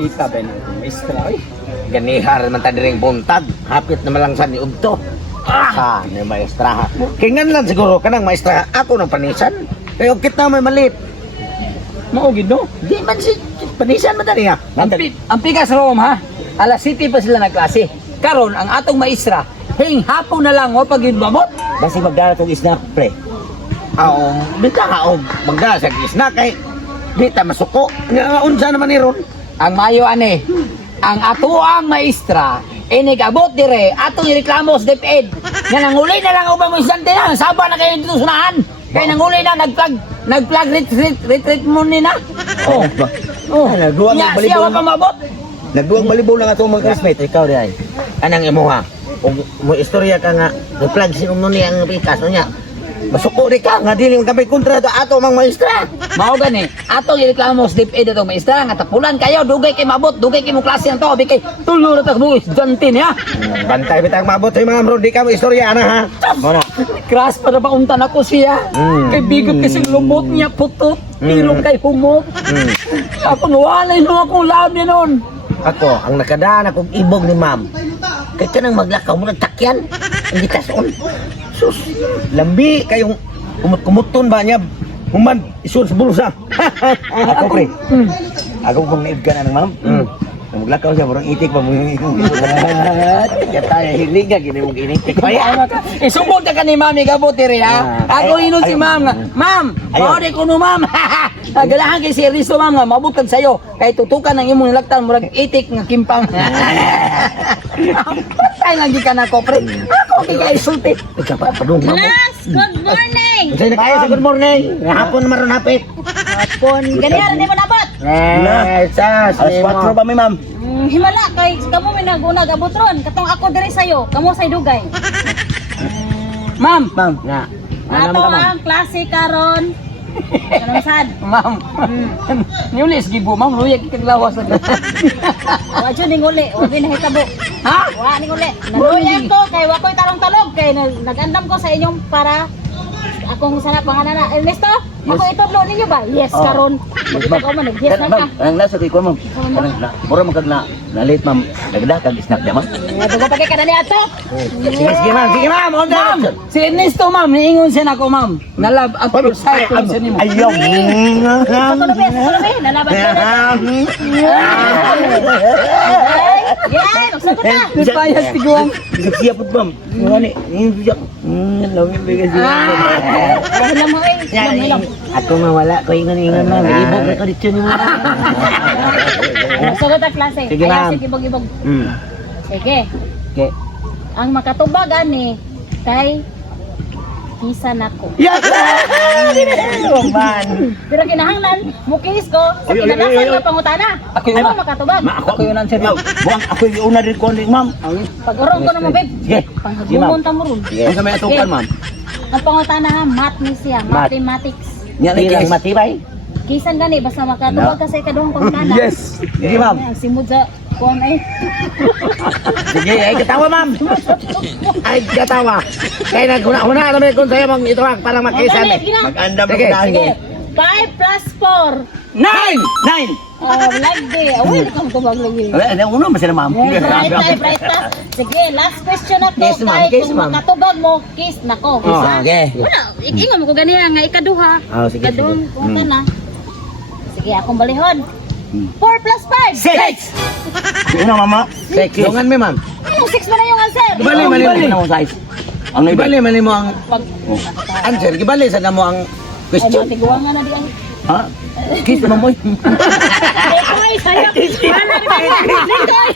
ita ba ng maestra ay? Ganihar man ta diring buntag. Hapit na malang sa ni Udto. Ah, ni maestra. Kingan lang siguro kanang maestra. Ako nang panisan. Kaya kita may malit. Maugid no? Di man si panisan man tani ha. Ang pikas Rome ha. Alas City pa sila nagklase. Karon ang atong maestra, hing hapon na lang o pag inbamot. Basi magdala tong snack pre. Oo, bita ka og magda sa gisna kay bita masuko. Nga unsa naman ni ron? Ang mayo ane, ang atuang maestra, inigabot dire, atong ireklamo sa DepEd. Nga nanguli na lang ubang mga estudyante na, saba na kayo dito sunahan. Kaya nanguli na, nag-plug retreat mo nina. Oh, oh. Nagduwang Nya, balibol. siya wa pa mabot. Nagduwang balibol lang atong mga classmate. Ikaw di ay. Anang imuha. Og mo istorya ka nga, replag si umno ni ang pikas niya. Masuko di ka nga dili kami kontra ato mang maestra. Mao gani, atong ireklamo sa DepEd atong maestra nga tapulan kayo dugay kay mabot, dugay kay mo klase ang to, bigay tulo na ta buis estudyante niya. Bantay bitang mabot sa mga bro, di ka mo istorya ana ha. Mana? Crush para bauntan ako siya. Kay bigot kasi lumot niya putot, pero kay humok. Ako nawalay no akong labi noon. Ako ang nakadaan akong ibog ni ma'am. Kay kanang maglakaw mo ng takyan. Hindi tason. Sus, lambi kayong kumut-kumuton ba niya? Human, isun sa bulsa. Ako pre. Ako kung naib ka na ng ma'am. Maglakaw siya, murang itik pa mo yung Kaya tayo hiliga, gini mong initik pa yan. Isubod ka ni Mami gabuti rin ha. Ako inon si Ma'am nga. Ma'am, maori ko no Ma'am. Galahan kay si Risto Ma'am nga, mabutag sa'yo. Kay tutukan ng imong nilaktan, murag itik nga kimpang. Ay, lagi ka na ko, pre. Ako, kaya isulti. Ikaw pa, padung ma'am. Class, good morning! Sa'yo na kayo sa good morning. Hapon naman ron hapit. Hapon, ganyan, hindi mo nabot. Sas, Alas 4 ba mi ma'am? Himala, kay kamo may nagunag abot ron. Katong ako diri sa'yo, kamo sa'y dugay. Ma'am, Ma'am. nga. Ato ang klase karon. Kanang sad. Ma'am. Niulis gibo, Ma'am. Luyag kang lawas na. Wa jud ning uli, wa din nahitabo. Ha? Wa ning uli. Naluyan ko kay wa ko'y tarong-talog kay nagandam ko sa inyong para akong sana pangalan na Ernesto. Ako itudlo ninyo ba? Yes karon. Magita ko man nag-yes na ka. Anong nasa kay ko ma'am? Mura magkag na late ma'am. Nagdakag snack niya ma'am. Dugo pa kay kanani ato. Sige ma'am, sige ma'am. On Ma'am, si Ernesto, Ma'am. Niingon siya na ko, Ma'am. Nalab at first sight ko siya ni mo. Ayaw. Patuloy, nalaban ko na. Yan, magsagot na. Nagpayas tiguang. Siya po ma'am. Ngani, siya. Lawin ba kasi. Dahil lang mo eh. Lang. Ako mawala ko ingon-ingon ma'am. Ibog na ko dito ni ma'am. Magsagot ang klase. Sige, Ayaw, ma'am. sige, ibog-ibog. Hmm. Sige. Okay. Ang makatubag ani kay kisa nako. Yes! Man. Pero kinahanglan, mukis ko, sa kinalasan nga pangutana. Ako yun Ano na. makatubag? Ako yun ang sir. Buang ako yung una din ko ma'am. Pag-urong ko na mo, babe. Sige. Panghagumon ta mo ron. Ang sa may atukan ma'am. Ang pangutana ha, math ni siya, Math. mathematics. Yan Hindi lang ang matibay. Kisan gani, basta makatubag ka sa ikaduhang pangutana. Yes. Sige ma'am. Ang simod sa kuwan eh. Sige, ay katawa ma'am. Ay katawa. Kaya naghuna-huna naman kung sa'yo mong ito para makisan eh. Mag-andam Sige. na Sige. tayo. 5 plus 4. 9! 9! Lagdi. Away, kang tubag lagi. Ang una masila ma'am. Right. Sige, last question ako. Yes, ma'am. Kay Yes, kung ma'am. makatubag mo, kiss nako. Oh, okay. Wala, ingon mo ko ganyan nga ikaduha. Oh, sige, Ikaduhang sige. kung na. Sige, akong balihon. 4 plus 5. 6! Una mama. Sexy. Dungan mo ma'am. Ano, 6 ba na yung answer? Gibali, mali, mali. Ang size. Ang Gibali, mali mo ang Pag, answer. Gibali, sana mo ang ano, question. tiguan nga na di ay. Ha? Kiss naman mo. Ay, sayang. Wala na rin. Litoy.